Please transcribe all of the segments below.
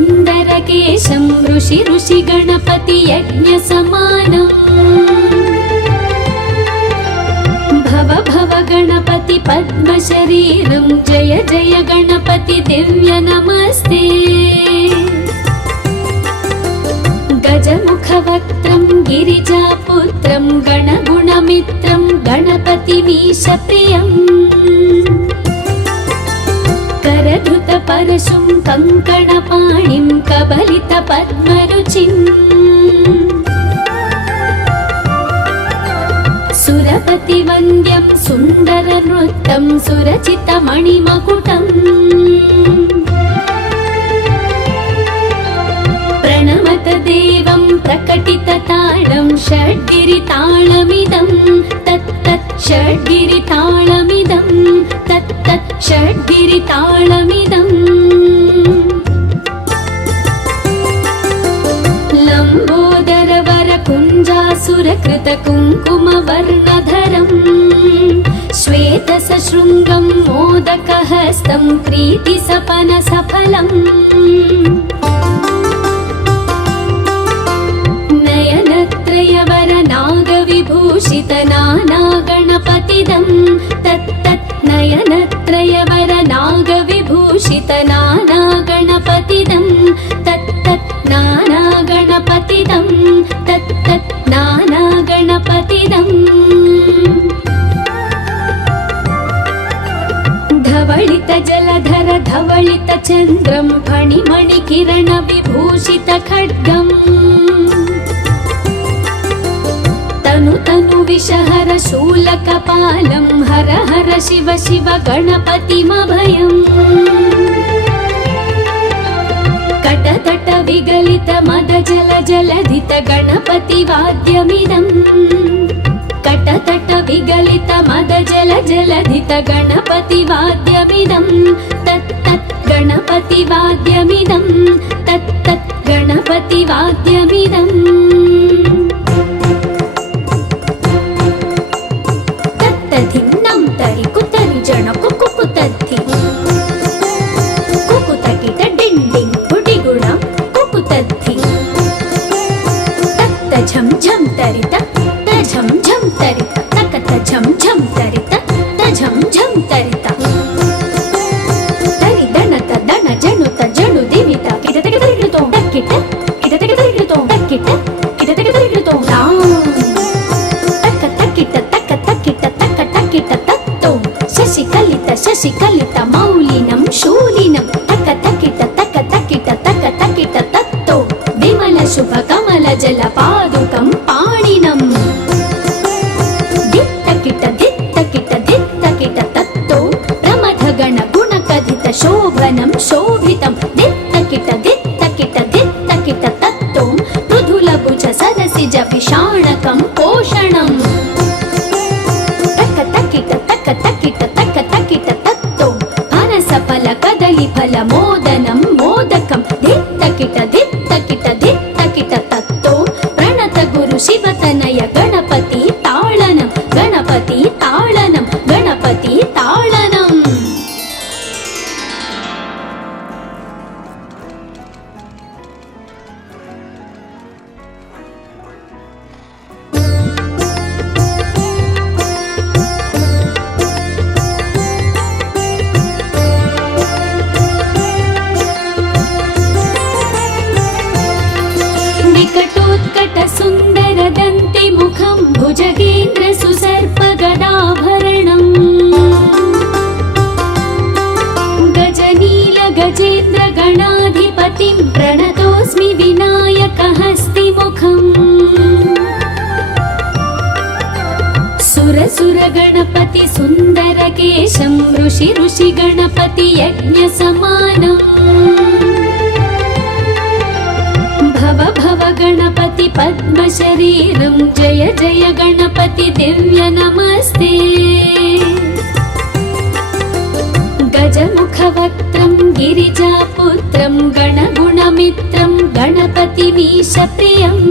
सुन्दरकेशं ऋषि गणपति यज्ञसमानम् भव गणपति पद्मशरीरं जय जय गणपति दिव्य नमस्ते गजमुखवक्त्रं गिरिजापुत्रं गणगुणमित्रं गणपतिमीशप्रियम् करधृतपरशुं कङ्कणपाणिं कबलितपद्मरुचिम् सुरपतिवन्द्यं सुन्दरनृत्यं सुरचितमणिमकुटम् प्रणमत देवं प्रकटितताळं षड्गिरिताळमिदं तत्तत् षड्गिरिताळमिदं तत्तत् षड्गिरिताळमिदम् लम्बोदरवरकुञ्जासुरकृतकुङ्कुमवर्णधरम् श्वेतसशृङ्गं मोदकहस्तं प्रीतिसपनसफलम् नयनत्रयवरनागविभूषितनानागणपतिदं तत्तत् नयनत्रयवरनागविभूषितनानागणपतिदं तत्तत् नानागणपतिदं तत्तत् नानागणपतिदम् धवलितजलधर धवलितचन्द्रं फणिमणिकिरणविभूषितखड्गम् तनु विषहर शूलकपालं हर हर शिव शिव गणपतिमभयम् कटतट विगलित मद जल जलधित गणपतिवाद्यमिदम् कटतट विगलित मद जल जलधित गणपतिवाद्यमिदं तत्तत् गणपतिवाद्यमिदं तत्तत् गणपतिवाद्यमिदम् तत्तधिन्नं तरि कुतरि जन कुकुतद्धि कुकुतकिट डिण्डिं गुडिगुण कुकुतद्धि तत्त झं झं तरित झं झं तरित तकत झं झं तरित झं झं तरित तरि दणत दण जणुत जणु दिमित किटतक तरिगुतो टक्किट किटतक तरिगुतो टक्किट किटतक तरिगुतो तां तक तक्किट तक तक्किट तक तक्किट तत्तो शशिकलित मौलिनं शूलिनं तक तक्किट तक तक्किट तक तक्किट तत्तो विमल शुभ कमल जल पादुकं पाणिनम् शोभनं शोभितं दित्तकिट तत्तो मृदुलभुज सरसिज विषाणकं पोषणम् तक तकिट तत्तो फनसफल कदलीफल मोदनं मोदकं दित्तकिट तत्तो प्रणत गुरु शिवतनय गणपति ताळनं गणपति ताळनं गणपति ताळनम् सुन्दरदन्तिमुखं भुजगेन्द्र सुसर्पगदाभरणम् गजनील गजेन्द्र गणाधिपतिं प्रणतोऽस्मि विनायकहस्तिमुखम् सुर गणपति सुन्दरकेशं ऋषि गणपति यज्ञसमानम् भव गणपति पद्मशरीरं जय जय गणपति दिव्य नमस्ते गजमुखवक्त्रं गिरिजापुत्रं गणगुणमित्रं गणपतिमीशप्रियम्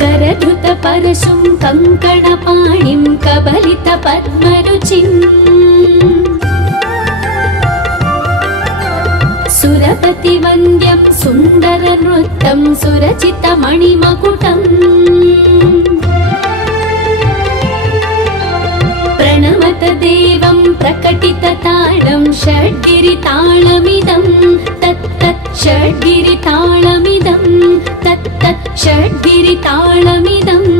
करधृतपरशुं कङ्कणपाणिं कबलितपद्मरुचिम् नृत्यं सुरचितमणिमकुटम् प्रणमत देवं प्रकटिततालं षड्गिरितालमिदं तत्तत् षड्गिरितालमिदं तत्तत् षड्गिरितालमिदम्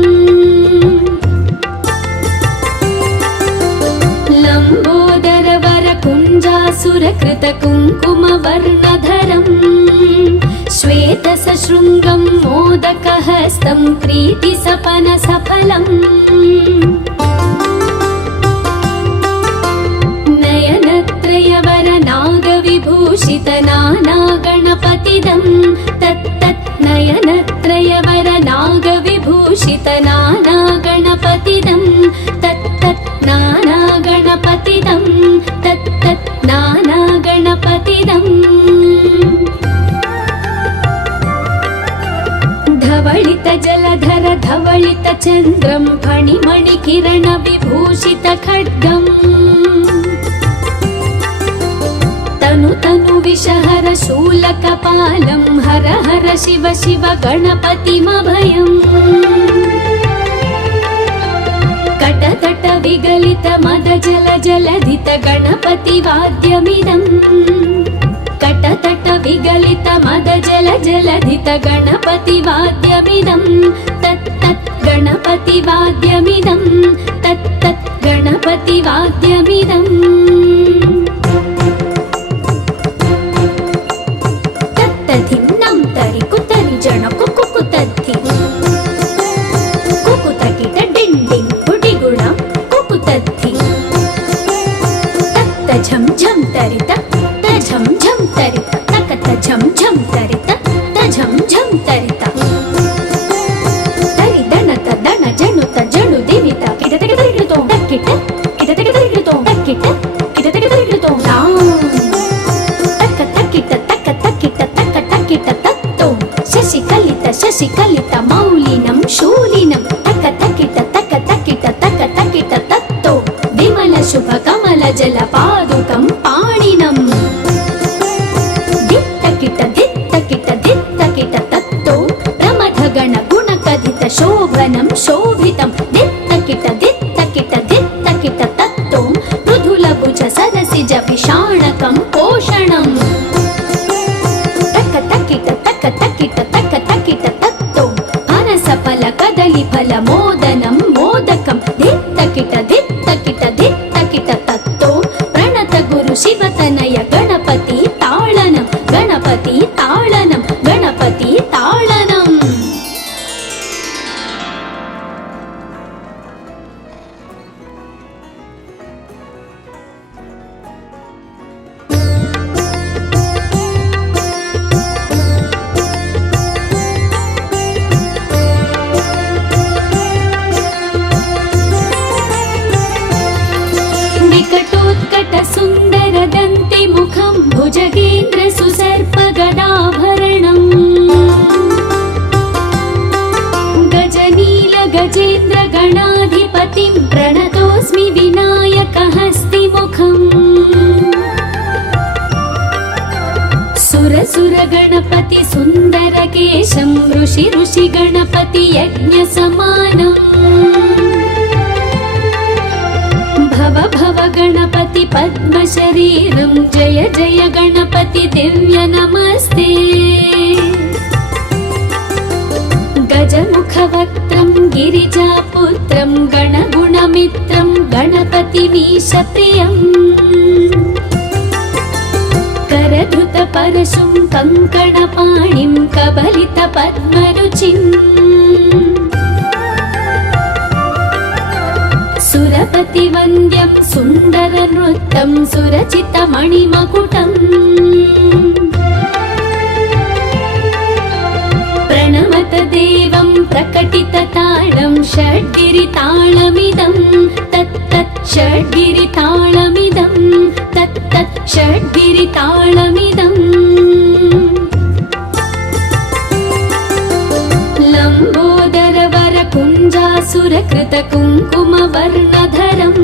लम्बोदरवरकुञ्जासुरकृतकुङ्कुमवर्णधरम् श्वेतसशृङ्गं मोदकहस्तं प्रीतिसपनसफलम् नयनत्रयवरनागविभूषितनानागणपतिदं तत्तत् नयनत्रयवरनागविभूषितनानागणपतिदं तत्तत् नानागणपतिदं तत्तत् नानागणपतिदम् धवलित जलधर धवलित चन्द्रं फणिमणिकिरण विभूषित खड्गम् तनु तनु विषहर शूलकपालं हर हर शिव शिव गणपतिमभयम् कटतट विगलित मद जल जलधित गणपति वाद्यमिदम् कटतट विगलित मद जल जलधित गणपति वाद्यमिदं तत्तत् गणपति वाद्यमिदं तत्तत् गणपति वाद्यमिदम् तत्तधिन्नं तरि कुतरि जन कुकुतद्धि कुकुतकिट डिण्डिं गुडिगुण कुकुतद्धि तत्त झं झं तरित झं झं तरित तकत झं झं तरित झं झं तरित तरि दणत दण जणुत जणु दिवित किटतक तरिगिडतो टक्किट किटतक तरिगिडतो टक्किट किटतक तरिगिडतो तक तक्किट तक तक्किट तक तक्किट तत्तो शशिकलित मौलिनं शूलिनं तक तक्किट तक तक्किट तक तक्किट तत्तो विमल शुभ कमल जल पादुकं पाणिनम् शोभनं शोभितं दित्तकिट दित्तकिट दित्तकिट तत्तो मृदुलभुज सदसिज विषाणकं पोषणम् तक तकिट तक तकिट तक तकिट तत्तो फनसफल कदलीफल मोदनं मोदकं दित्तकिट दित्तकिट दित्तकिट तत्तो प्रणत गुरु शिवतनय गणपति ताळनं गणपति ताळनं गणपति ताळनम् विकटोत्कट सुन्दर दन्ति मुखं भुजगेन्द्र सुसर्प गदाभरणम् गजनील गजेन्द्र गणाधिपतिं प्रणतोऽस्मि विनायक हस्तिमुखम् सुर गणपति सुन्दर केशं ऋषि गणपति यज्ञ समानम् भव गणपति पद्मशरीरं जय जय गणपति दिव्य नमस्ते गजमुखवक्त्रं गिरिजापुत्रं गणगुणमित्रं गणपतिमीशप्रियम् करधृतपरशुं कङ्कणपाणिं कबलितपद्मरुचिम् सुरपतिवन्द्यं सुन्दरनृत्यं सुरचितमणिमकुटम् प्रणमत देवं प्रकटिततालं षड्गिरितालमिदं तत्तत् षड्गिरितालमिदं तत्तत् षड्गिरितालमिदम् लम्बोदरवरकुञ्जासुरकृतकुङ्कुमवर्णधरम्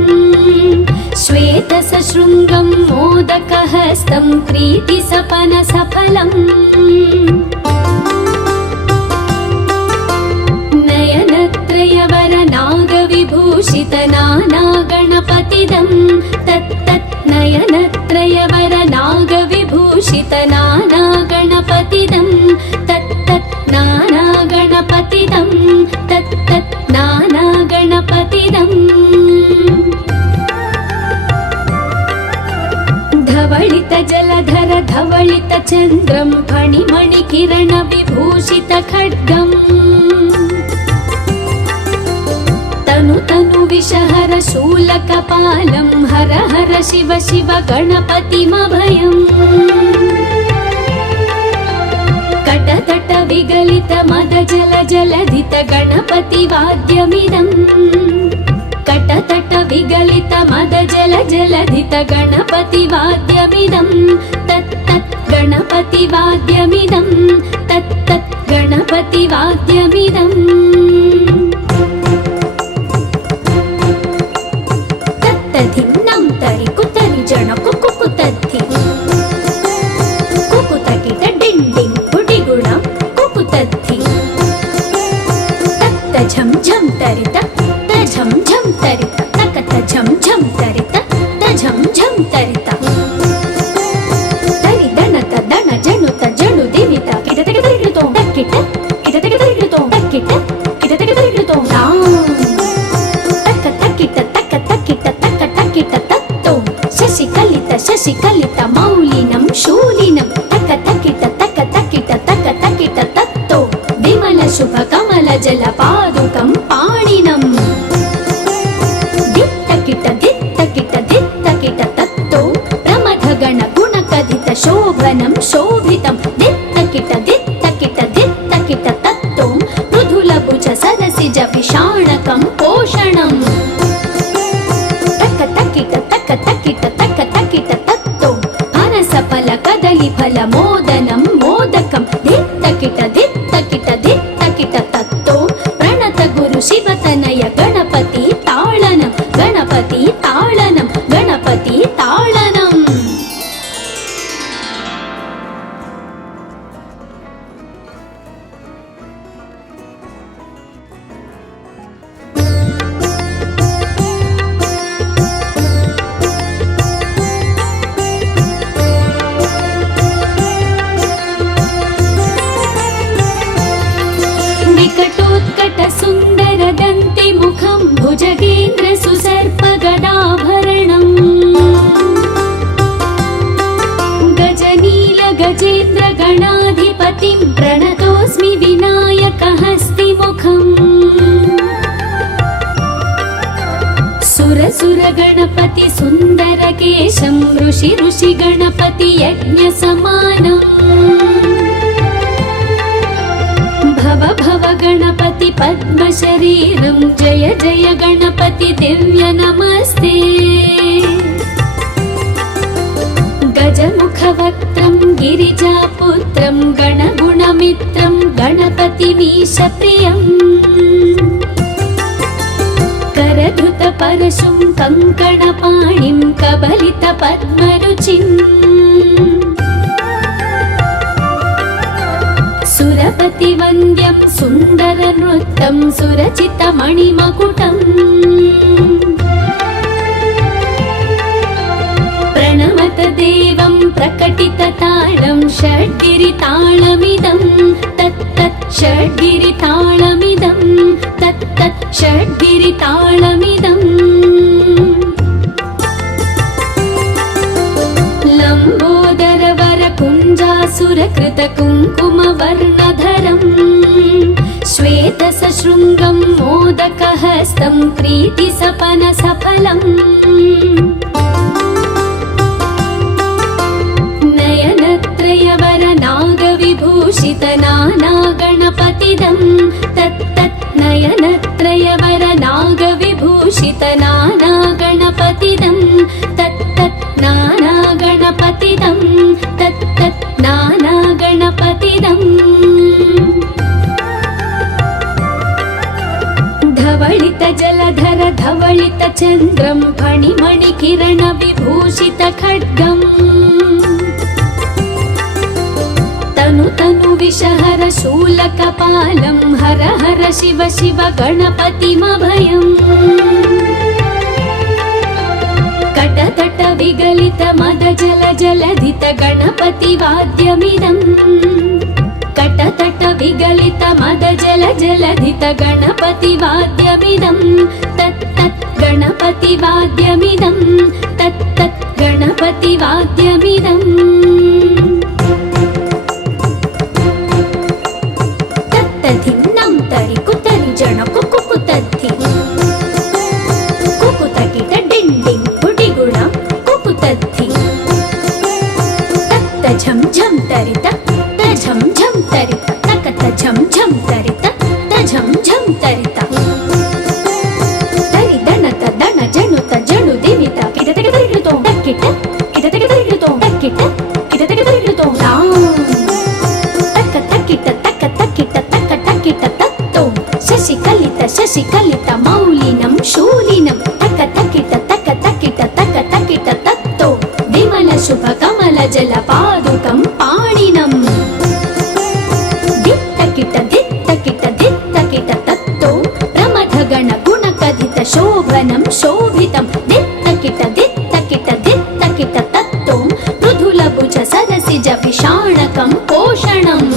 श्वेतसशृङ्गं मोदकहस्तं प्रीतिसपनसफलम् विभूषित नाना गणपतिदं तत्तत् नयनत्रयवर नागविभूषित नाना गणपतिदं तत्तत् नाना गणपतिदं तत्तत् नाना गणपतिदम् धवलित जलधर धवलित चन्द्रं फणिमणि किरण विभूषित खड्गम् तनु तनु विषहर शूलकपालं हर हर शिव शिव गणपतिमभयम् कटतट विगलित मद जल जलधित गणपति वाद्यमिदम् कटतट विगलित मद जल जलधित गणपति वाद्यमिदं तत्तत् गणपति वाद्यमिदं तत्तत् गणपति वाद्यमिदम् तत्तधिन्नं तरि कुतरि जन कुकुतद्धि कुकुतकिट डिं डिं गुडिगुण कुकुतद्धि तत्त झं झं तरित झं झं तरित तकत झं झं तरित झं झं तरित तरि दणत दण जणुत जणु दिवित किटतक तरिगिडुतो तक्किट किटतक तरिगिडुतो तक्किट किटतक तरिगिडुतो तक्क तक्किट तक्क तक्किट तक्क तक्किट तत्तो शशिकलित मौलिनं शूलिनं तक्क तक्किट तक्क तक्किट तक्क तक्किट तत्तो विमल शुभ कमल जल पादुकं पाणिनम् तत्तो प्रमथ गण गुण कथित शोभनं शोभितं दित्तकिट तत्तो मृदुलभुज सदसिज विषाणकं पोषणम् तक्क तक्किट तत्तो फनसफल कदली फल मोदनं मोदकं दित्तकिट तत्तो प्रणत गुरु शिवतनय गणपति ताळनं गणपति ताळनं गणपति ताळनम् विकटोत्कट सुन्दर दन्ति मुखं भुजगेन्द्र सुसर्प गदाभरणम् गजनील गजेन्द्र गणाधिपतिं प्रणतोऽस्मि विनायक हस्तिमुखम् सुर गणपति सुन्दर केशं ऋषि गणपति यज्ञ समानम् भव गणपति पद्म शरीरं जय जय गणपति दिव्य नमस्ते गजमुख वक्त्रं गिरिजापुत्रं गणगुणमित्रं गणपतिमीश प्रियम् करधृत परशुं कङ्कणपाणिं कबलित पद्मरुचिम् सुरपति वन्द्यं सुन्दर नृत्यं सुरचित मणिमकुटम् प्रणमत देवं प्रकटित ताळं षड्गिरिताळमिदं तत्तत् षड्गिरिताळमिदं तत्तत् षड्गिरिताळमिदम् लम्बोदर वर कुञ्जासुरकृत कुङ्कुमवर्णधरम् श्वेत सशृङ्गं मोदकहस्तं प्रीतिसपन सफलम् नयनत्रयवर नागविभूषित नाना गणपतिदं तत्तत् नयनत्रयवर नागविभूषित नाना गणपतिदं तत्तत् नाना गणपतिदं तत्तत् नाना गणपतिदम् धवलित जलधर धवलित चन्द्रं फणिमणि किरण विभूषित खड्गम् तनु तनु विषहर शूलकपालं हर हर शिव शिव गणपतिमभयम् कटतट विगलित मद जल जलधित गणपतिवाद्यमिदम् कटतट विगलित मद जल जलधित गणपतिवाद्यमिदं तत् तत् गणपतिवाद्यमिदं तत् तत् गणपतिवाद्यमिदम् तत्तधिन्नं तरि कुतरि जन कुकुतद्धि कुकुतकिट डिण्डिं गुडिगुण कुकुतद्धि तत्त झं झं तरित झं झं तरित तकत झं झं तरित झं झं तरित तरि दणत दण जणुत जणु दिवित किदतक तरिगितो टक्किट किदतक तरिगितो टक्किट किदतक तरिगितो तां तक तक्किट तक तक्किट तक तक्किट तत्तो शशिकलित मौलिनं शूलिनं तक तक्किट तक तक्किट तक तक्किट तत्तो विमल शुभ कमल जल पादुकं पाणिनम् शोभनं शोभितं दित्तकिट दित्तकिट दित्तकिट तत्तो मृदुलभुज सरसिज विषाणकं पोषणम्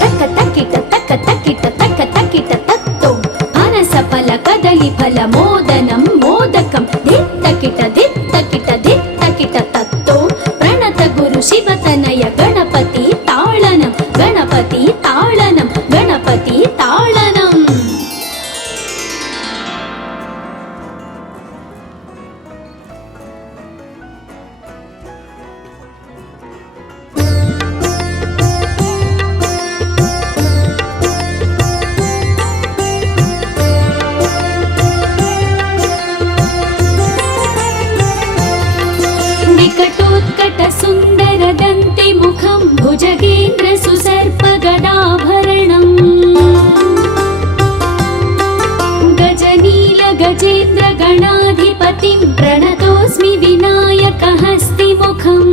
तक तकिट तक तकिट तक तकिट तत्तो फनसफल कदलीफल मोदनं मोदकं दित्तकिट दित्तकिट दित्तकिट तत्तो प्रणत गुरु शिवतनय गणपति ताळनं गणपति ताळनं गणपति ताळनं विकटोत्कट सुन्दर दन्ति मुखं भुजगेन्द्र सुसर्प गदाभरणम् गजनील गजेन्द्र गणाधिपतिं प्रणतोऽस्मि विनायक हस्तिमुखम्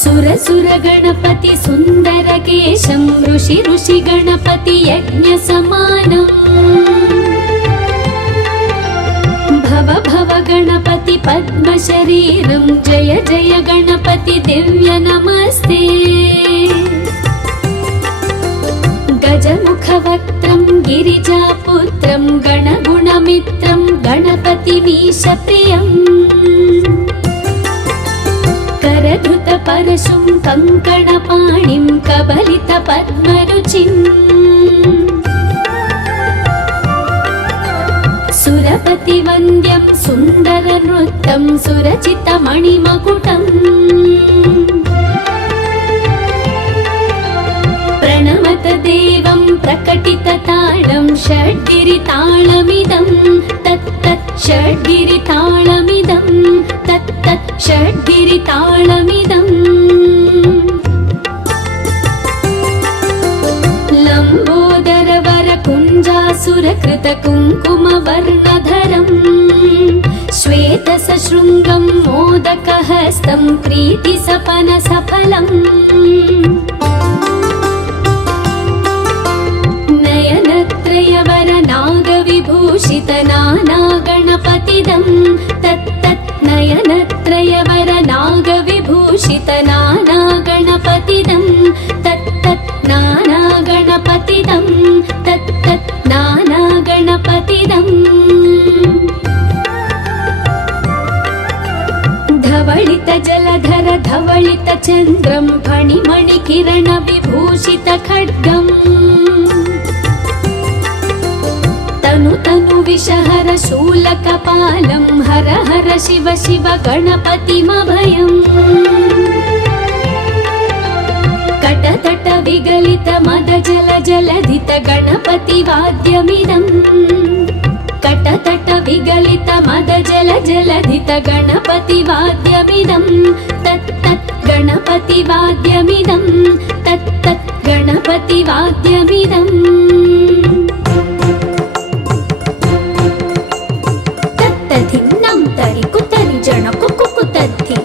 सुर गणपति सुन्दर केशं ऋषि गणपति यज्ञ समानम् भव गणपति पद्म शरीरं जय जय गणपति दिव्य नमस्ते गजमुख वक्त्रं गिरिजापुत्रं गणगुणमित्रं गणपतिमीश प्रियम् करधृत परशुं कंकणपाणिं कबलित पद्मरुचिम् सुरपति वन्द्यं सुन्दर नृत्यं सुरचित मणिमकुटम् प्रणमत देवं प्रकटित ताळं षड्गिरिताळमिदं तत् तत् षड्गिरिताळमिदं तत् तत् षड्गिरिताळमिदम् लम्बोदर वर कुञ्जासुरकृत कुङ्कुम वर्णधरम् श्वेत सशृङ्गं मोदकहस्तं प्रीति सपन सफलम् नयनत्रयवर नागविभूषित नाना गणपतिदं तत् तत् नयनत्रयवर नागविभूषित नाना गणपतिदं तत् तत् नाना गणपतिदं तत् तत् नाना गणपतिदम् धवलित जलधर धवलित चन्द्रं फणिमणि किरण विभूषित खड्गम् तनु तनु विषहर शूलकपालं हर हर शिव शिव गणपतिमभयम् कटतट विगलित मद जल जलधित गणपतिवाद्यमिदम् कटतट विगलित मद जल जलधित गणपतिवाद्यमिदं तत् तत् गणपतिवाद्यमिदं तत् तत् गणपतिवाद्यमिदम् तत्तधिन्नं तरि कुतरि जन कुकुतद्धि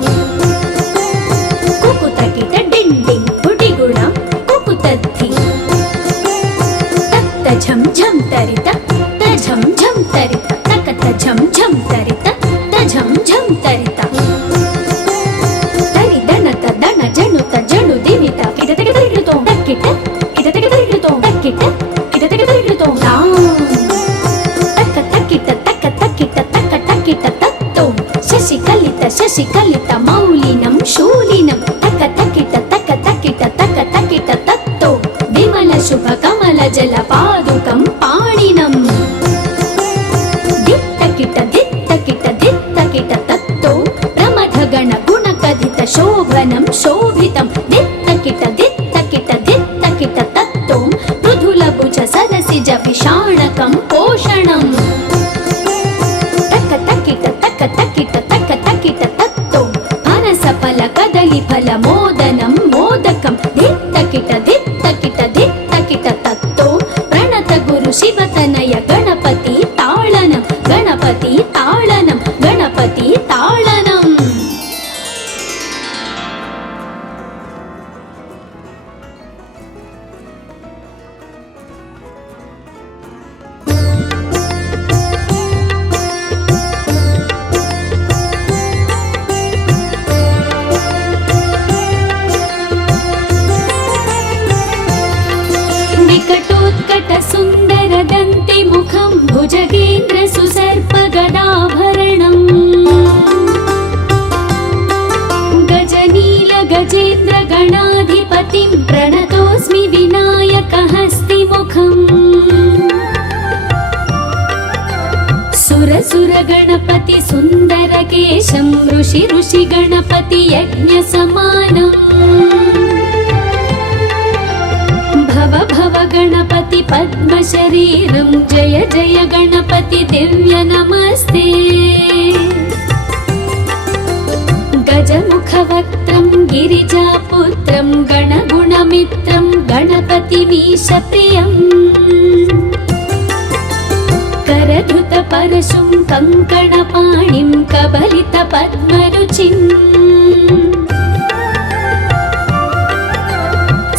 मुखं भुजगेन्द्र सुसर्पगदाभरणम् गजनील गजेन्द्र गणाधिपतिं प्रणतोऽस्मि विनायकहस्तिमुखम् सुर गणपति सुन्दर केशं ऋषि गणपति यज्ञ समानम् भव गणपति पद्म शरीरं जय जय गणपति दिव्य नमस्ते गजमुख वक्त्रं गिरिजापुत्रं गणगुणमित्रं गणपतिमीश प्रियम् करधृत परशुं कंकणपाणिं कबलित पद्मरुचिम्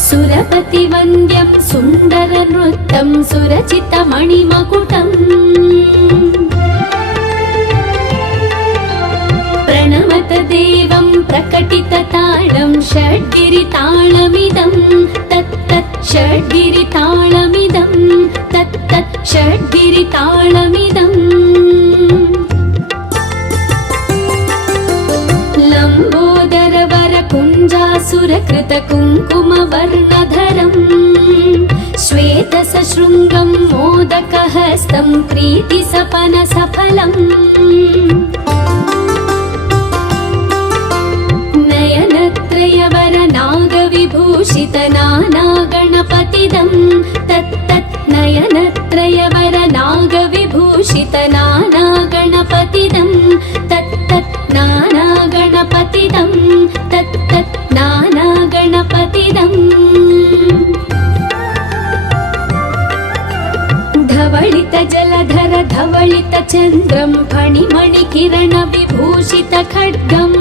सुरपति वन्द्यं सुन्दर नृत्यं सुरचित मणिमकुटम् प्रणमत देवं प्रकटित ताळं षड्गिरिताळमिदं तत्तत् षड्गिरिताळमिदं तत्तत् षड्गिरिताळमिदम् लम्बोदर वरकुञ्जासुरकृत कुङ्कुमवर्णधरम् श्वेतसशृङ्गं मोदकहस्तं प्रीतिसपनसफलम् नयनत्रयवर नागविभूषित नानागणपतिदं तत्तत् नयनत्रयवर नागविभूषित नानागणपतिदं तत्तत् नानागणपतिदं तत्तत् नानागणपतिदम् धवलित जलधर धवलित चन्द्रं फणिमणिकिरण विभूषित खड्गम्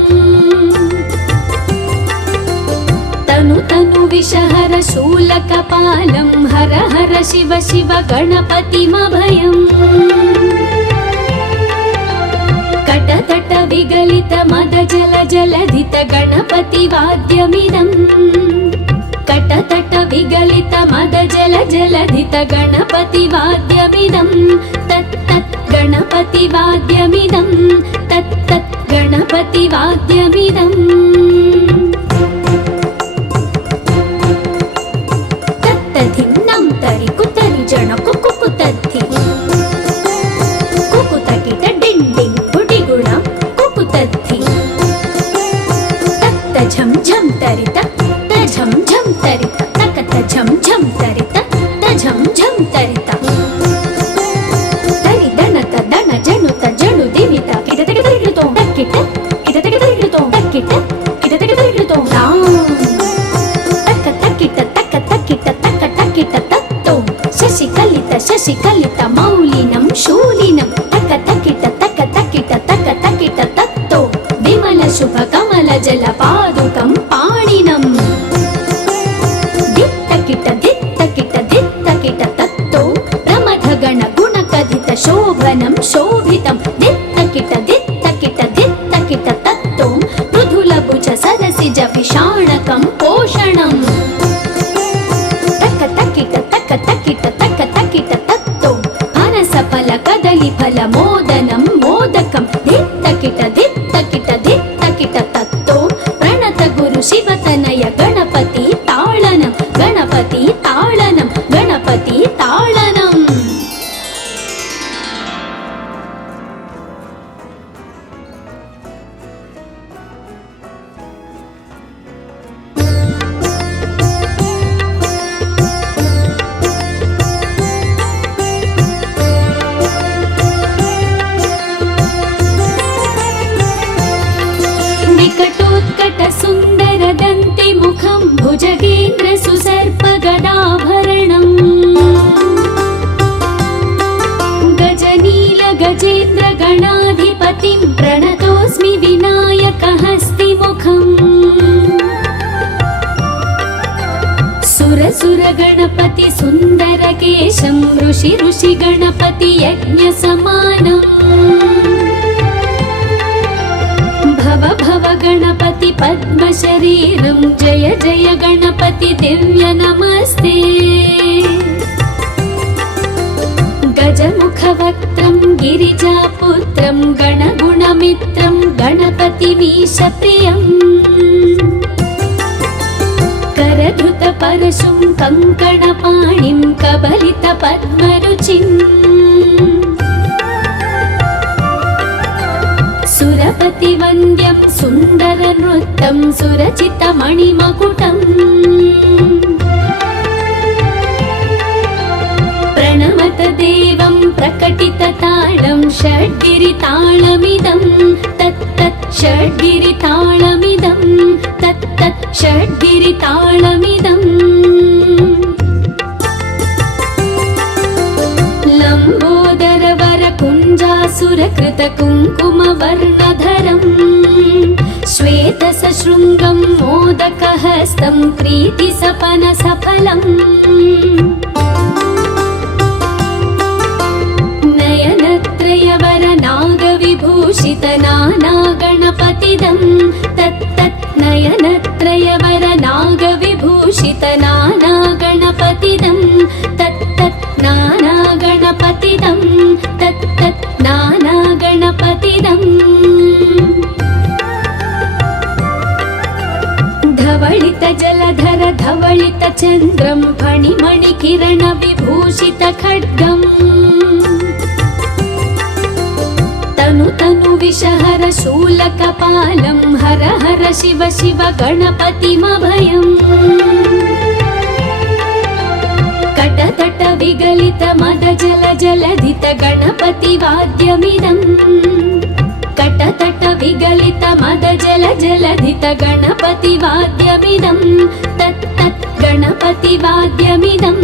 तनु विषहर शूलकपालं हर हर शिव शिव गणपतिमभयम् कटतट विगलित मद जल जलधित गणपति वाद्यमिदम् कटतट विगलित मद जल जलधित गणपति वाद्यमिदं तत्तत् गणपति वाद्यमिदं तत्तत् गणपति वाद्यमिदम् तत्तधिन्नं तरि कुतरि जन कुकुतद्धि कुकुतकिट डिण्डिं गुडिगुणं कुकुतद्धि तत्त झं झं तरित झं झं तरित तकत झं झं तरित झं झं तरित तरि दणत दण जणुत जणु दिवित किटतक तरिगितो तक्किट किटतक तरिगितो तक्किट किटतक तरिगितो तां तक तक्किट तक तक्किट तक तक्किट तत्तो शशिकलित मौलिनं शूलिनं तक तक्किट तक तक्किट तक तक्किट तत्तो विमल शुभ कमल जल पादुकं पाणिनम् तत्तो प्रमथ गण गुण कथित शोभनं शोभितं दित्तकिट तत्तो मृदुल भुज सरसिज विषाणकं पोषणम् तक तक्किट तत्तो फनस फल कदली फल मोदनं मोदकं दित्तकिट तत्तो प्रणत गुरु शिवतनय गणपति ताळनं गणपति ताळनं गणपति ताळनम् विकटोत्कट सुन्दर दन्ति मुखं भुजगेन्द्र सुसर्पगदाभरणम् गजनील गजेन्द्र गणाधिपतिं प्रणतोऽस्मि विनायकहस्तिमुखम् सुर गणपति सुन्दर केशं ऋषि गणपति यज्ञ समानम् भव गणपति पद्म शरीरं जय जय गणपति दिव्य नमस्ते गजमुख गिरिजापुत्रं गणगुणमित्रं गणपतिमीशप्रियम् करधृतपरशुं कङ्कणपाणिं कबलितपद्मरुचिम् सुरपतिवन्द्यं सुन्दरनृत्यं सुरचितमणिमकुटम् प्रणमत देवं प्रकटिततालं षड्गिरितालमिदं तत्तत् षड्गिरितालमिदं तत्तत् षड्गिरितालमिदम् लम्बोदरवरकुञ्जासुरकृतकुङ्कुमवर्णधरम् श्वेतसशृङ्गं मोदकहस्तं प्रीतिसपनसफलम् नयनत्रयवरनागविभूषितनानागणपतिदं तत्तत् नयनत्रयवरनागविभूषितनानागणपतिदं तत्तत् नानागणपतिदं तत्तत् नानागणपतिदम् धवलित जलधर धवलित चन्द्रं फणिमणिकिरण विभूषित खड्गम् तनु तनु विषहर शूलकपालं हर हर शिव शिव गणपतिमभयम् कटतट विगलित मद जल जलधित गणपति वाद्यमिदम् कटतट विगलित मद जल जलधित गणपति वाद्यमिदं तत्तत् गणपति वाद्यमिदं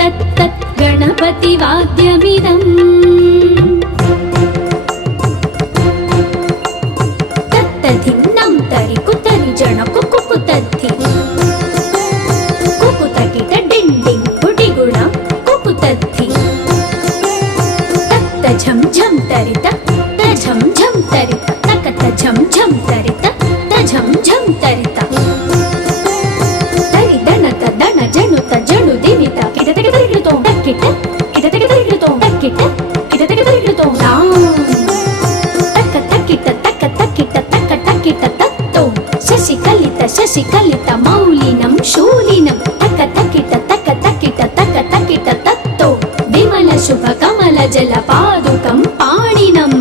तत्तत् गणपति वाद्यमिदम् तत्तधिन्नं तरि कुतरि जन कुकुतद्धि कुकुतकिट डिण्डिं गुडिगुण कुकुतद्धि तत्त झं झं तरित झं झं तरित तकत झं झं तरित झं झं तरित तरि दणत दण जणुत जणु दिवित किटतक तरिगितो टक्किट किटतक तरिगितो टक्किट किटतक तरिगितो तां तक तक्किट तक तक्किट तक तक्किट तत्तो शशिकलित मौलिनं शूलिनं तक तक्किट तक तक्किट तक तक्किट तत्तो विमल शुभ कमल जल पादुकं पाणिनम्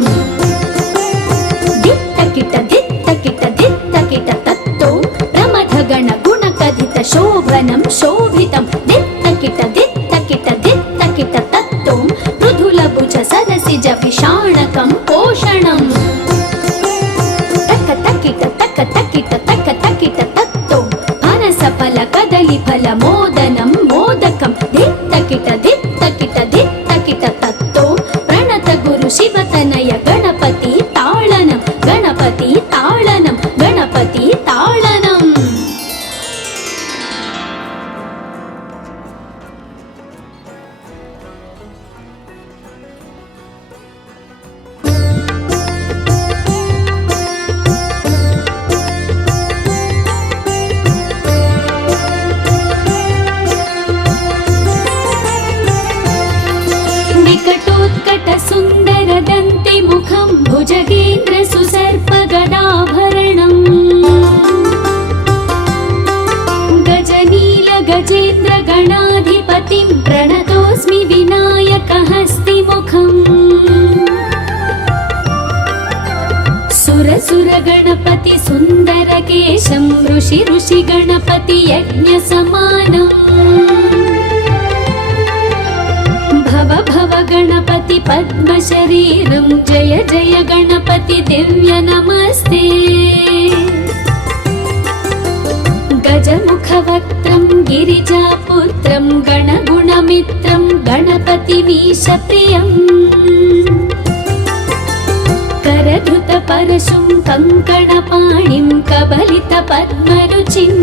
शोभनं शोभितं दित्तकिट दित्तकिट दित्तकिट तत्तुं मृदुलभुज सरसिज विषाणकं पोषणम् तक तकिट तक तकिट तक तकिट तत्तुं फनसफल कदलीफल मोदनं मोदकं दित्तकिट दित्तकिट दित्तकिट तत्तुं प्रणत गुरु शिवतनय गणपति ताळनं गणपति ताळनं गणपति ताळनम् विकटोत्कट सुन्दर दन्ति मुखं भुजगेन्द्र सुसर्पगदाभरणम् गजनील गजेन्द्र गणाधिपतिं प्रणतोऽस्मि विनायकहस्तिमुखम् सुर गणपति सुन्दर केशं ऋषि गणपति यज्ञसमानम् भव गणपति पद्मशरीरं जय जय गणपति दिव्य नमस्ते गजमुखवक्त्रं गिरिजापुत्रं गणगुणमित्रं गणपतिमीशप्रियम् करधृतपरशुं कङ्कणपाणिं कबलितपद्मरुचिम्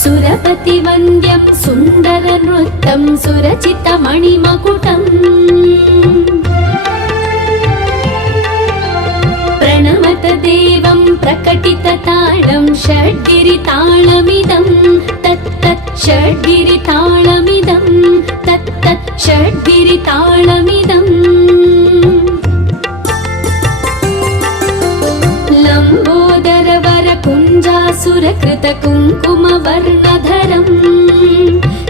सुरपतिवन्द्यं सुन्दरनृत्यं सुरचितमणिमकुटम् प्रणमत देवं प्रकटिततालं षड्गिरितालमिदं तत्तत् षड्गिरितालमिदं तत्तत् कुङ्कुमवर्णधरम्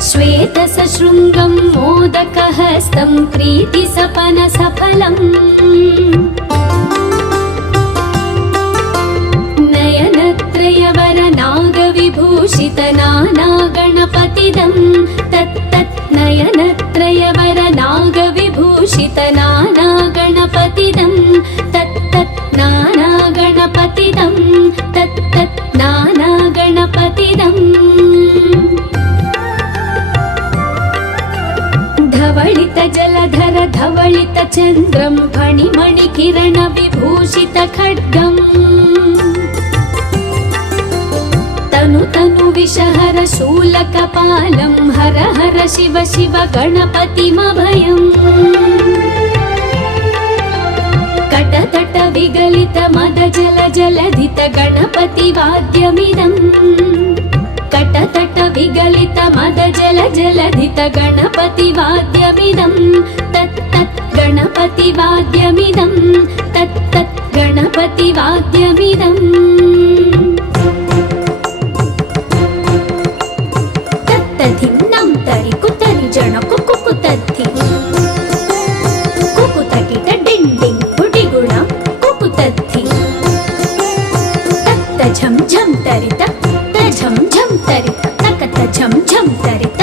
श्वेतसशृङ्गं मोदकहस्तं प्रीतिसपनसफलम् नयनत्रयवरनागविभूषितनानागणपतिदं तत्तत् नयनत्रयवरनागविभूषितनानागणपतिदं तत्तत् नानागणपतिदं तत्तत् नानागणपतिदम् धवलित जलधर धवलित चन्द्रं फणिमणिकिरण विभूषित खड्गम् तनु तनु विषहर शूलकपालं हर हर शिव शिव गणपतिमभयम् कटतट विगलित मद जल जलधित गणपति वाद्यमिदम् कटतट विगलित मद जल जलधित गणपति वाद्यमिदं तत्तत् गणपति वाद्यमिदं तत्तत् गणपति वाद्यमिदम् तत्तधिं नं तरि कुतरि जन कुकुतद्धि कुकुतकिट डिण्डिं गुडिगुण कुकुतद्धि तत्त झं झं तरित झं झं तरित तकत झं झं तरित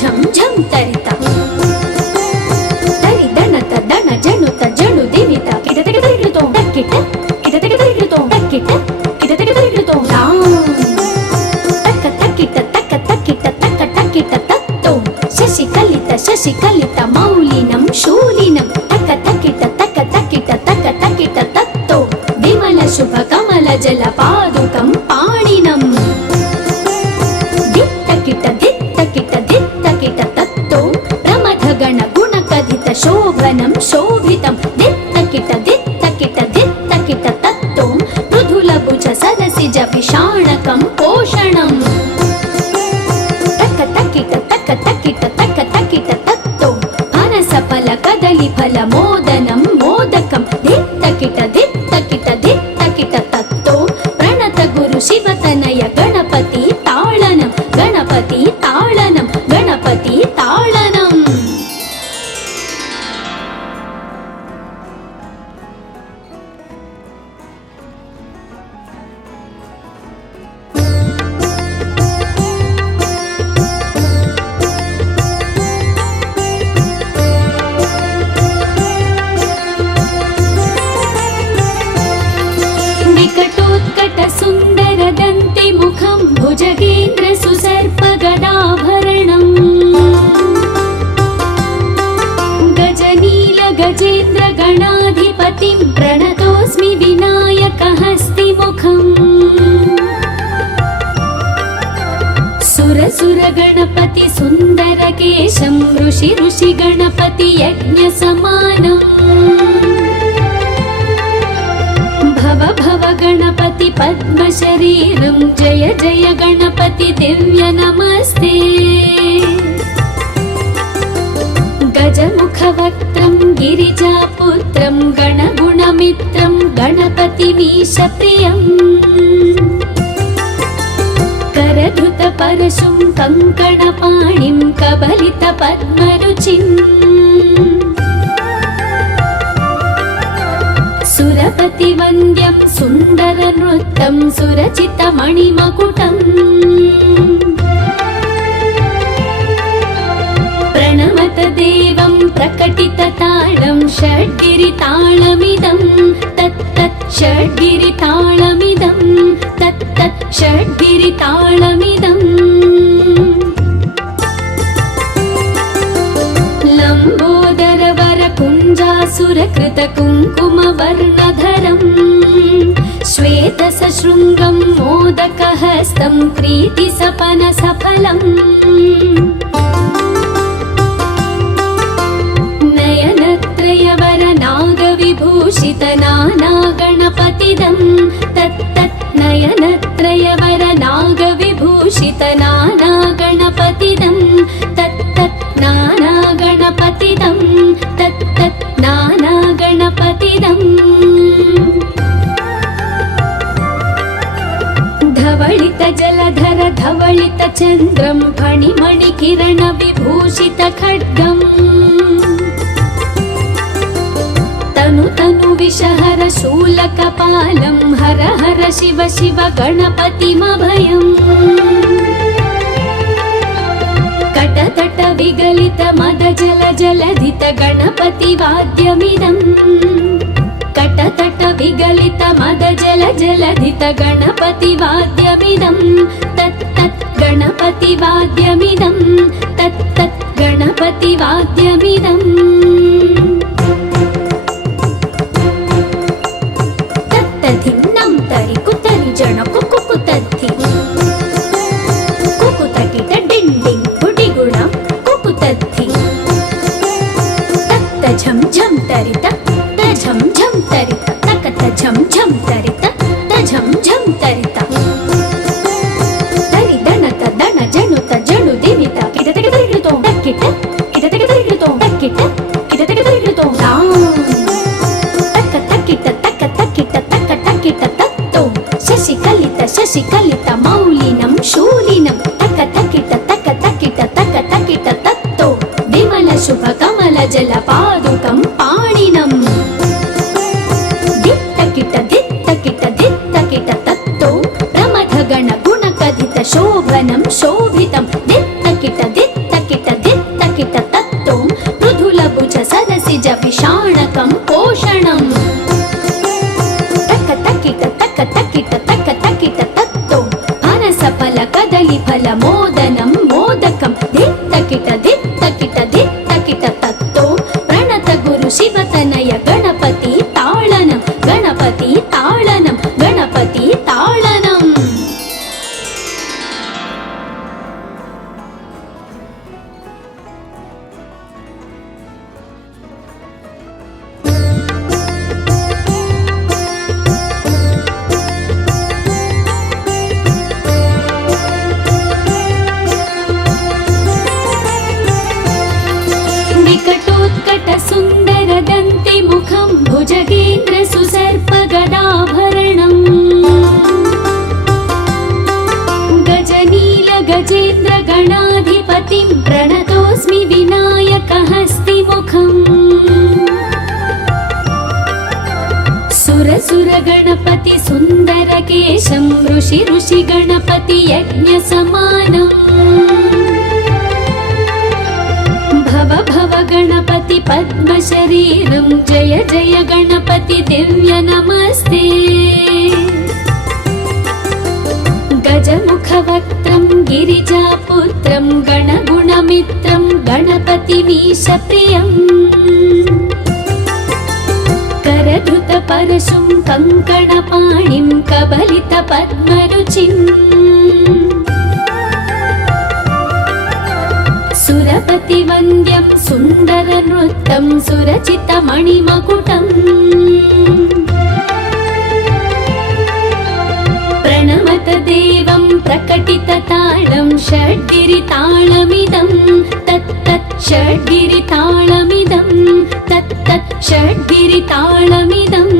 झं झं तरित तरि दणत दण जणुत जणु दिवित किटतक तरिकृतो तक्किट किटतक तरिकृतो तक्किट किटतक तरिकृतो तक्क तक्किट तक्क तक्किट तक्क तक्किट तत्तो शशिकलित मौलिनं शूलिनं तक्क तक्किट तक्क तक्किट तक्क तक्किट तत्तो विमल शुभ कमल जल पादुकं पाणिनम् तत्तो प्रमथ गण गुण कथित शोभनं शोभितं दित्तकिट तत्तो मृदुल भुज सरसिज विषाणकं पोषणम् तक्क तक्किट तत्तो अनस फल कदली फल मोदनं मोदकं दित्तकिट तत्तो प्रणत गुरु शिवतनय गणपति ताळनं गणपति ताळनं गणपति ताळनम् विकटोत्कट सुन्दर दन्ति मुखं भुजगेन्द्र सुसर्प गदाभरणम् गजनील गजेन्द्र गणाधिपतिं प्रणतोऽस्मि विनायक हस्तिमुखम् सुर गणपति सुन्दर केशं ऋषि गणपति यज्ञ समानम् भव गणपति पद्म शरीरं जय जय गणपति दिव्य नमस्ते गजमुख वक्त्रं गिरिजापुत्रं गणगुणमित्रं गणपतिमीश प्रियम् करधृत परशुं कङ्कणपाणिं कबलित पद्मरुचिम् सुरपति वन्द्यं सुन्दर नृत्यं सुरचित मणिमकुटम् प्रणमत देवं प्रकटित ताळं षड्गिरिताळमिदं तत्तत् षड्गिरिताळमिदं तत्तत् षड्गिरिताळमिदम् लम्बोदर वर कुञ्जासुरकृत कुङ्कुमवर्णधरम् श्वेतसशृङ्गं मोदकहस्तं प्रीतिसपनसफलम् नयनत्रयवरनागविभूषितनानागणपतिदं तत्तत् नयनत्रयवरनागविभूषितनानागणपतिदं तत्तत् नानागणपतिदं तत्तत् नानागणपतिदम् धवलित जलधर धवलित चन्द्रं फणिमणिकिरण विभूषित खड्गम् तनु तनु विषहर शूलकपालं हर हर शिव शिव गणपतिमभयम् कटतट विगलित मद जल जलधित गणपति वाद्यमिदम् कटतट विगलित मद जल जलधित गणपति वाद्यमिदम् तत् तत् गणपति वाद्यमिदम् तत् तत् गणपति वाद्यमिदम् तत्तधिं नं तरि कुतरि जन कुकुतद्धि कुकुतकिट डिण्डिं गुडिगुणं कुकुतद्धि तत्त झं झं तरित झं झं तरित तकत झं झं तरित झं झं तरित तरि दणत दण जणुत जणु दिवित किदतक तरिगितो तक्किट किदतक तरिगितो तक्किट किदतक तरिगितो तक्क तक्किट तक्क तक्किट तक्क तक्किट तत्तो शशिकलित मौलिनं शूलिनं तक्क तक्किट तक्क तक्किट तक्क तक्किट तत्तो विमल शुभ कमल जल पादुकं पाणिनम् तत्तो प्रमथ गण गुण कथित शोभनं शोभितं दित्तकिट तत्तो मृदुल भुज सरसिज विषाणकं पोषणम् तक्क तक्किट तत्तो अनस फल कदली फल मोदनं मोदकं दित्तकिट तत्तो प्रणत गुरु शिवतनय गणपति ताळनं गणपति ताळनं गणपति ताळनम् विकटोत्कट सुन्दर दन्ति मुखं भुजगेन्द्र सुसर्प गदाभरणम् गजनील गजेन्द्र गणाधिपतिं प्रणतोऽस्मि विनायक हस्तिमुखम् सुर गणपति सुन्दर केशं ऋषि गणपति यज्ञ समानम् भव गणपति पद्म शरीरं जय जय गणपति दिव्य नमस्ते गजमुख वक्त्रं गिरिजापुत्रं गणगुणमित्रं गणपतिमीश प्रियम् करधृत परशुं कङ्कणपाणिं कबलित पद्मरुचिम् सुरपति वन्द्यं सुन्दर नृत्यं सुरचित मणिमकुटम् प्रणमत देवं प्रकटित ताळं षड्गिरिताळमिदं तत्तत् षड्गिरिताळमिदं तत्तत् षड्गिरिताळमिदम्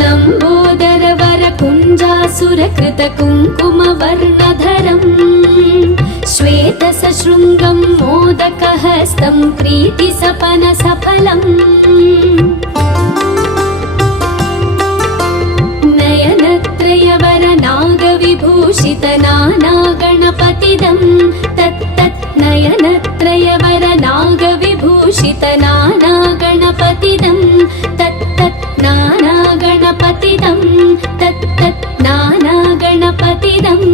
लम्बोदर वर कुञ्जासुरकृत कुङ्कुम वर्णधरम् श्वेत सशृङ्गं मोदकहस्तं प्रीतिसपन सफलम् नयनत्रयवर नागविभूषित नाना गणपतिदं तत्तत् नयनत्रयवर नागविभूषित नाना गणपतिदं तत्तत् नाना गणपतिदं तत्तत् नाना गणपतिदम्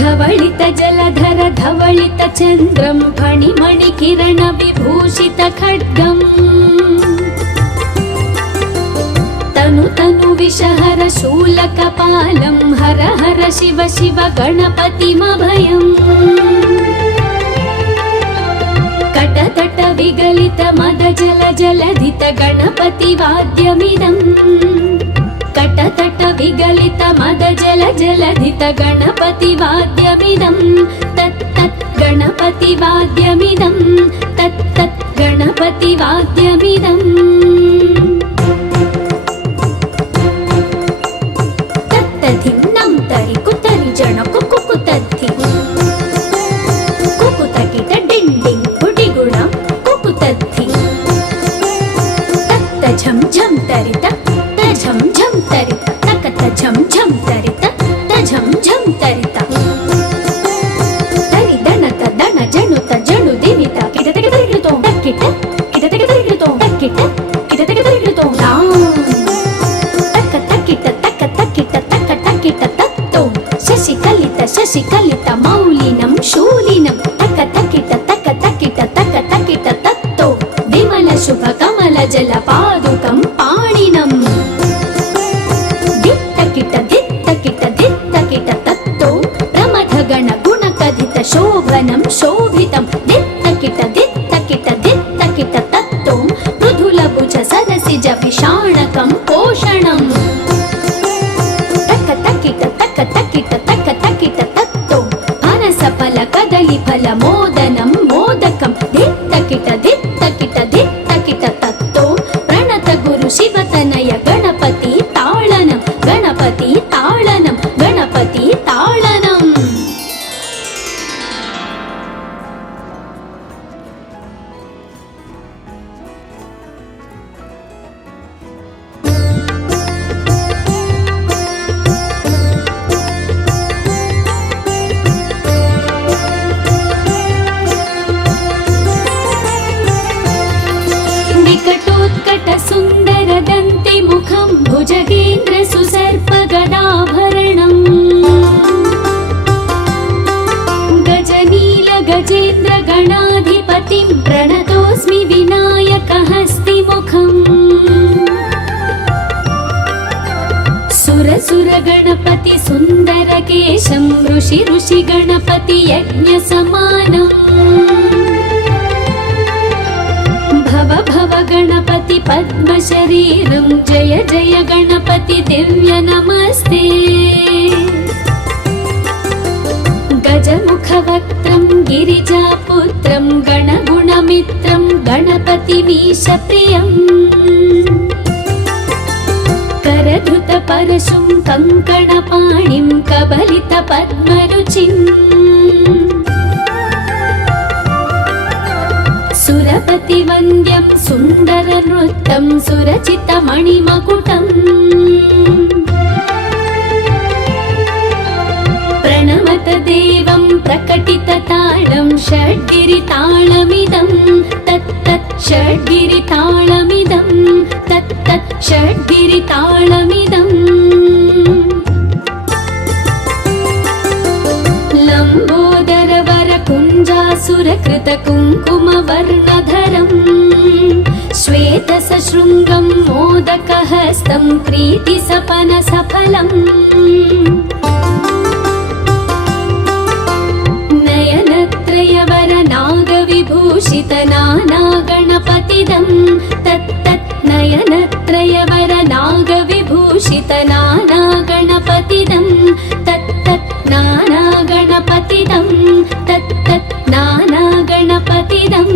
धवलित जलधर धवलित चन्द्रं फणिमणिकिरण विभूषित खड्गम् तनु तनु विषहर शूलकपालं हर हर शिव शिव गणपतिमभयम् कटतट विगलित मद जल जलधित गणपति वाद्यमिदम् कटतट विगलित मद जल जलधित गणपति वाद्यमिदम् तत् तत् गणपति वाद्यमिदम् तत् तत् गणपति वाद्यमिदम् తత్తధిం నం తరి కుతరి జణ కుకు తద్ధి కుకు తకిట డిండింగ్ గుడి గుణం కుకు తద్ధి తత్త ఝం ఝం తరిత తఝం ఝం తరిత తకత ఝం ఝం తరిత తఝం ఝం తరిత తరి దణత దణ జణుత జణు దిమిత కిట తక తరిగితో తక్కిట కిట తక తరిగితో తక్కిట కిట తక తరిగితో తక్క తక్కిట తక్క తక్కిట తక్క తక్కిట తత్తో శశి కలిత మౌలినం శూలినం తక్క తక్కిట తక్క తక్కిట తక్క తక్కిట తత్తో విమల శుభ కమల జల పాదుకం పాణినం దిత్తకిట దిత్తకిట దిత్తకిట తత్తో ప్రమథ గణ గుణ కథిత శోభనం శోభితం దిత్తకిట దిత్తకిట దిత్తకిట తత్తో మృదుల భుజ సరసిజ విషాణకం పోషణం తక్క తక్కిట తక్క తక్కిట తక్క తక్కిట తత్తో అనస ఫల కదలి ఫల మోదనం మోదకం దిత్తకిట దిత్తకిట దిత్తకిట తత్తో ప్రణత గురు శివతనయ గణపతి తాళనం గణపతి తాళనం గణపతి తాళనం. వికటోత్కట సుందర దంతి ముఖం భుజగేంద్ర సుసర్ప గదాభరణం గజనీల గజేంద్ర గణాధిపతిం ప్రణతోస్మి వినాయక హస్తి ముఖం సుర సుర గణపతి సుందర కేశం ఋషి ఋషి గణపతి యజ్ఞ సమానం భవ భవ గణపతి పద్మ శరీరం జయ జయ గణపతి దివ్య నమస్తే గజముఖ వక్త్రం గిరిజాపుత్రం గణగుణమిత్రం గణపతి మీశ ప్రియం కరధృత పరశుం కంకణ పాణిం కబలిత పద్మరుచిం సురపతి వంద్యం సుందర నృత్తం సురచిత మణిమకుటం ప్రణమత దేవం ప్రకటిత తాళం షడ్గిరి తాళమిదం తత్తత్ షడ్గిరి తాళమిదం తత్తత్ షడ్గిరి తాళమిదం లంబోదర వర కుంజాసుర కృత కుంకుమ వర్ణధరం శ్వేత సశృంగం మోదక హస్తం ప్రీతి సపన సఫలం నయనత్రయ వర నాగ విభూషిత నానా గణపతిదం తత్తత్ నయనత్రయ వర నాగ విభూషిత నానా గణపతిదం తత్తత్ నానా గణపతిదం తత్తత్ నానా గణపతిదం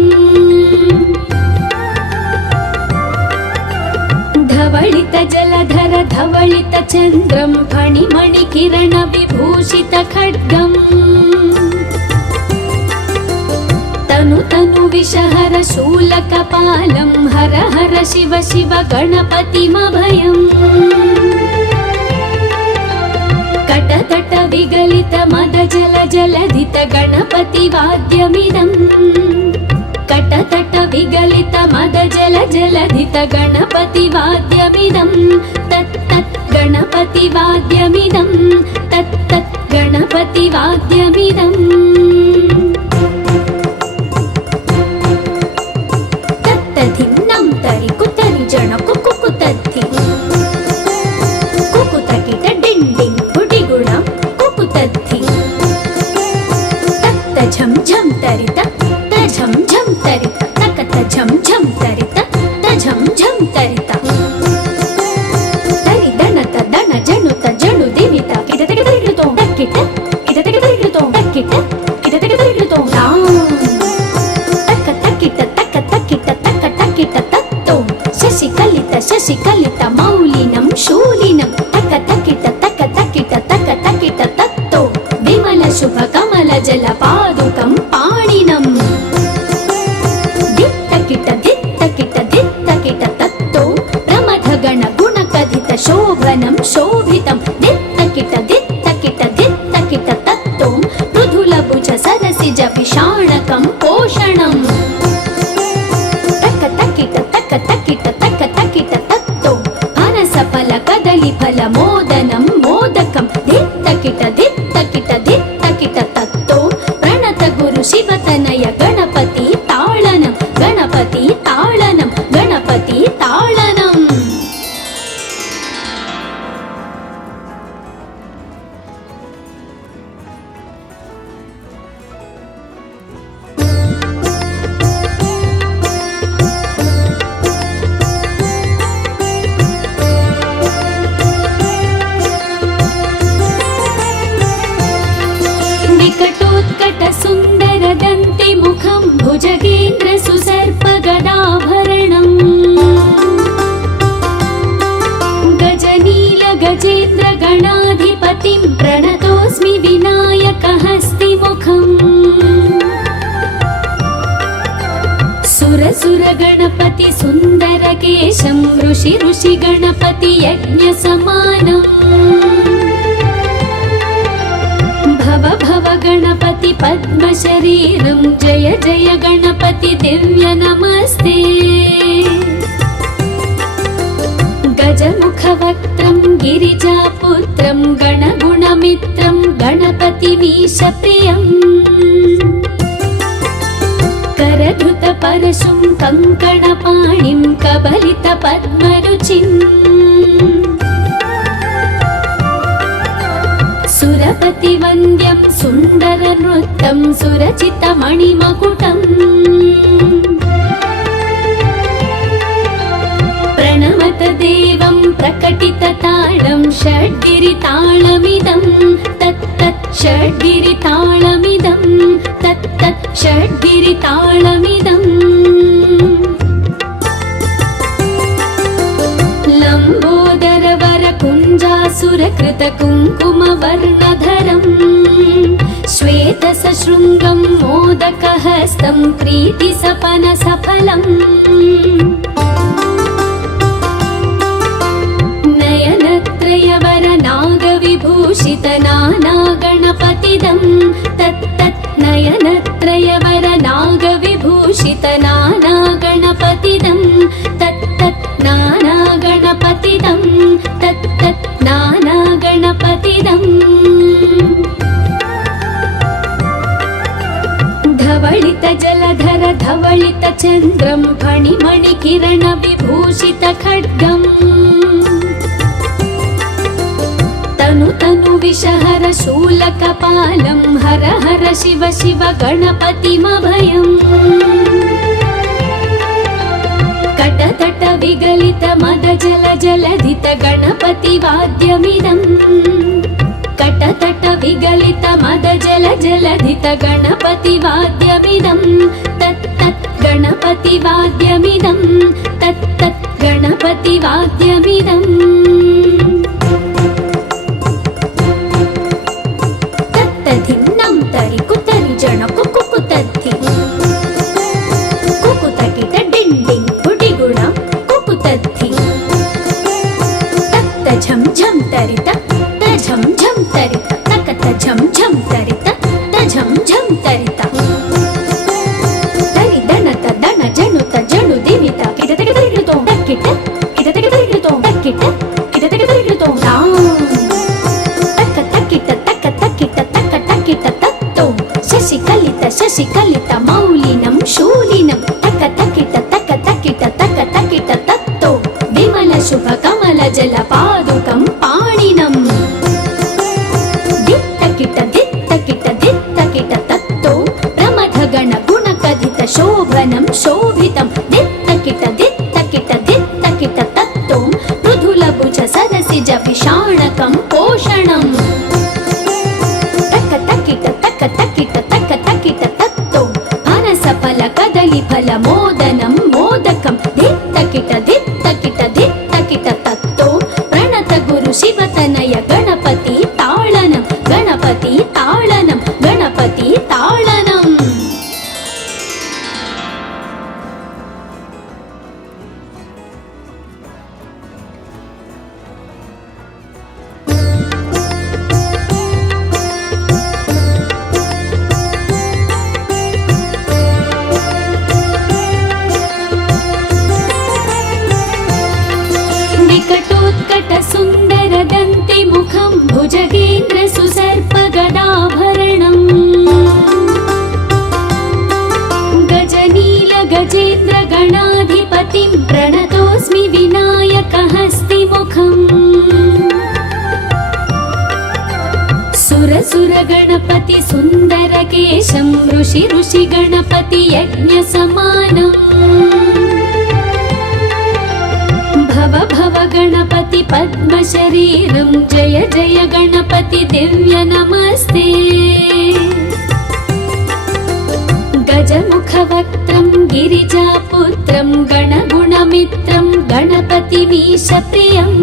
ధవళిత జలధర ధవళిత చంద్రం ఫణిమణి కిరణ విభూషిత ఖడ్గం తను తను విషహర శూలకపాలం హర హర శివ శివ గణపతిమభయం కటతట విగలిత మద జల జలధిత గణపతి వాద్యమిదం కటతట విగలిత మద జల జలధిత గణపతి వాద్యమిదం తత్తత్ గణపతి వాద్యమిదం తత్తత్ గణపతి వాద్యమిదం తత్తధిం నం తరి కుతరి జణ కుకు తద్ధి కుకు తకిట డిండింగ్ గుడి గుణం కుకు తద్ధి తత్త ఝం ఝం తరిత తఝం ఝం తరిత తకత ఝం ఝం తరిత తఝం ఝం తరిత తరి దణత దణ జణుత జణు దిమిత కిట తక తరిగితో తక్కిట కిట తక తరిగితో తక్కిట కిట తక తరిగితో తక్క తక్కిట తక్క తక్కిట తక్క తక్కిట తత్తో శశి కలిత మౌలినం శూలినం తక్క తక్కిట తక్క తక్కిట शुभ कमल जल पादुकं पाणिनं दित्त किट तत्तो प्रमथ गण गुण कथित शोभनं शोभितं दित्त किट तत्तो मृदुल भुज सरसिज विषाणकं पोषणम् तक्किट तत्तो अनस फल कदली फल मोदनं मोदकं दित्त किट तत्तो प्रणत गुरु शिवतनय गणपति ताळनं गणपति ताळनं गणपति ताळनम् विकटोत्कट सुन्दर दन्ति मुखं भुजगेन्द्र सुसर्प गदाभरणम् गजनील गजेन्द्र गणाधिपतिं प्रणतोऽस्मि विनायक हस्तिमुखम् सुर गणपति सुन्दर केशं ऋषि गणपति यज्ञ समानम् भव गणपति पद्म शरीरं जय जय गणपति दिव्य नमस्ते गजमुख वक्त्रं गिरिजापुत्रं गणगुणमित्रं गणपतिमीश प्रियम् करधृत परशुं कङ्कणपाणिं कबलित पद्मरुचिम् सुरपति वन्द्यं सुन्दर नृत्यं सुरचित मणिमकुटम् प्रणमत देवं प्रकटित ताळं षड्गिरिताळमिदं तत्तत् षड्गिरिताळमिदं तत्तत् षड्गिरिताळमिदम् लम्बोदर वर कुञ्जासुरकृत कुङ्कुम वर्णधरम् श्वेत सशृङ्गं मोदकहस्तं प्रीति सपन सफलम् नयनत्रयवर नागविभूषित नाना गणपतिदं तत्तत् नयनत्रयवर नागविभूषित नाना गणपतिदं तत्तत् नाना गणपतिदं तत्तत् नाना गणपतिदम् धवलित जलधर धवलित चन्द्रं फणिमणि किरण विभूषित खड्गम् तनु विषहर शूलकपालं हर हर शिव शिव गणपतिमभयम् कटतट विगलित मद जल जलधित गणपति वाद्यमिदम् कटतट विगलित मद जल जलधित गणपति वाद्यमिदं तत्तत् गणपति वाद्यमिदं तत्तत् गणपति वाद्यमिदम् तत्तधिन्नं तरि कुतरि जन कुकुतद्धि कुकुतकिट डिण्डिं गुडिगुण कुकुतद्धि तत्त झं झं तरित झं झं तरित तकत झं झं तरित झं झं तरित तरि दणत दण जणुत जणु दिमित किटतक तरिगितो तक्किट किटतक तरिगितो तक्किट किटतक तरिगितो तक्किट तत्तो शशिकलित मौलिनं शूलिनं तक्किट तत्तो विमल शुभ कमल जल पादुकं पाणिनम् दित्त तत्तो प्रमथ गण गुण कथित शोभनं शोभितं दित्त किट तत्तो मृदुल भुज सरसिज विषाणकं पोषणम् तक्किट तत्तो अनस फल कदली फल मोदनं मोदकं दित्त किट तत्तो प्रणत गुरु शिवतनय गणपति ताळनं गणपति ताळनं गजेन्द्र सुसर्प गदाभरणम् गजनील गजेन्द्र गणाधिपतिं प्रणतोऽस्मि विनायकहस्तिमुखम् सुर गणपति सुन्दर केशं ऋषि गणपति यज्ञ समानम् भव गणपति पद्म शरीरं जय जय गणपति दिव्य नमस्ते गजमुख वक्त्रं गिरिजापुत्रं गणगुणमित्रं गणपतिमीश प्रियम्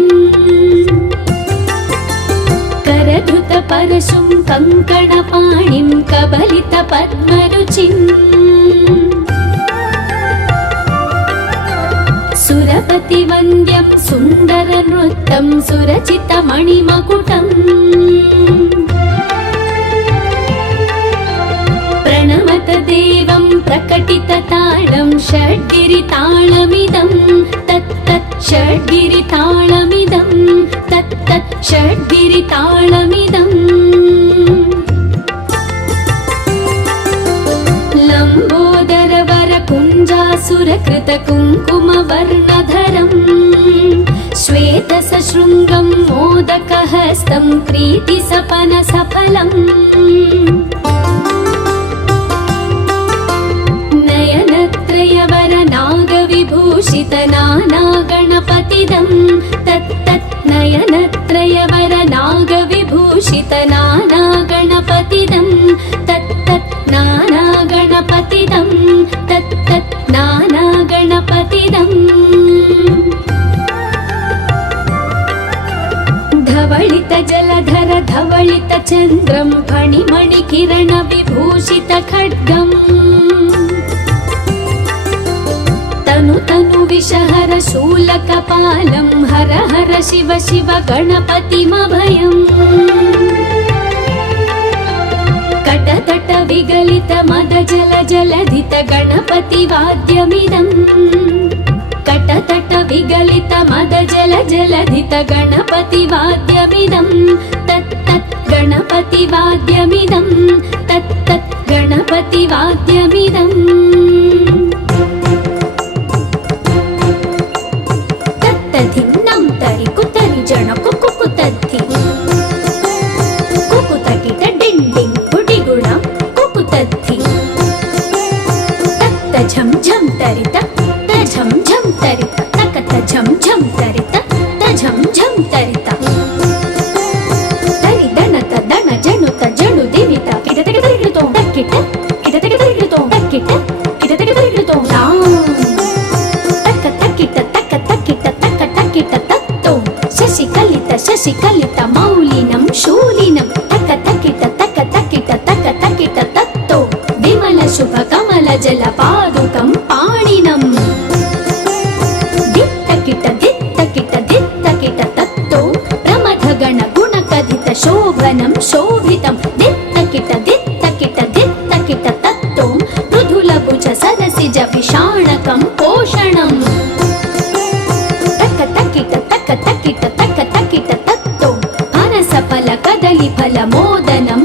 करधृत परशुं कंकणपाणिं कबलित पद्मरुचिम् सुरपति वन्द्यं सुन्दर नृत्यं सुरचित मणिमकुटम् प्रणमत देवं प्रकटित ताळं षड्गिरिताळमिदं तत्तत् षड्गिरिताळमिदं तत्तत् षड्गिरिताळमिदम् लम्बोदर वर कुञ्जासुरकृत कुङ्कुमवर्णधरम् श्वेत सशृङ्गं मोदकहस्तं प्रीतिसपन सफलम् नयनत्रयवर नागविभूषित नाना गणपतिदं तत्तत् नयनत्रयवर नागविभूषित नाना गणपतिदं तत्तत् नाना गणपतिदं तत्तत् नाना गणपतिदम् धवलित जलधर धवलित चन्द्रं फणिमणि किरण विभूषित खड्गम् तनु विषहर शूलकपालं हर हर शिव शिव गणपतिमभयम् कटतट विगलित मद जल जलधित गणपति वाद्यमिदम् कटतट विगलित मद जल जलधित गणपति वाद्यमिदं तत्तत् गणपति वाद्यमिदं तत्तत् गणपति वाद्यमिदम् तत्तधिन्नं तरि कुतरि जन कुकुतद्धि कुकुतकिट डिण्डिं गुडिगुणं कुकुतद्धि तत्त झं झं तरित झं झं तरित तकत झं झं तरित झं झं तरित तरि दणत दण जणुत जणु दिवित किदतक तरिगितो तक्किट किदतक तरिगितो तक्किट किदतक तरिगितो तक्क तक्किट तक्क तक्किट तक्क तक्किट तत्तो शशिकलित मौलिनं शूलिनं तक्क तक्किट तक्क तक्किट तक्क तक्किट तत्तो विमल शुभ कमल जल पादुकं पाणिनम् शोभनं शोभितं दित्तकिट दित्तकिट दित्तकिट तत्तो मृदुलभुज सरसिज विषाणकं पोषणम् तक्क तक्किट तक्क तक्किट तक्क तक्किट तत्तो फनसफल कदलीफल मोदनं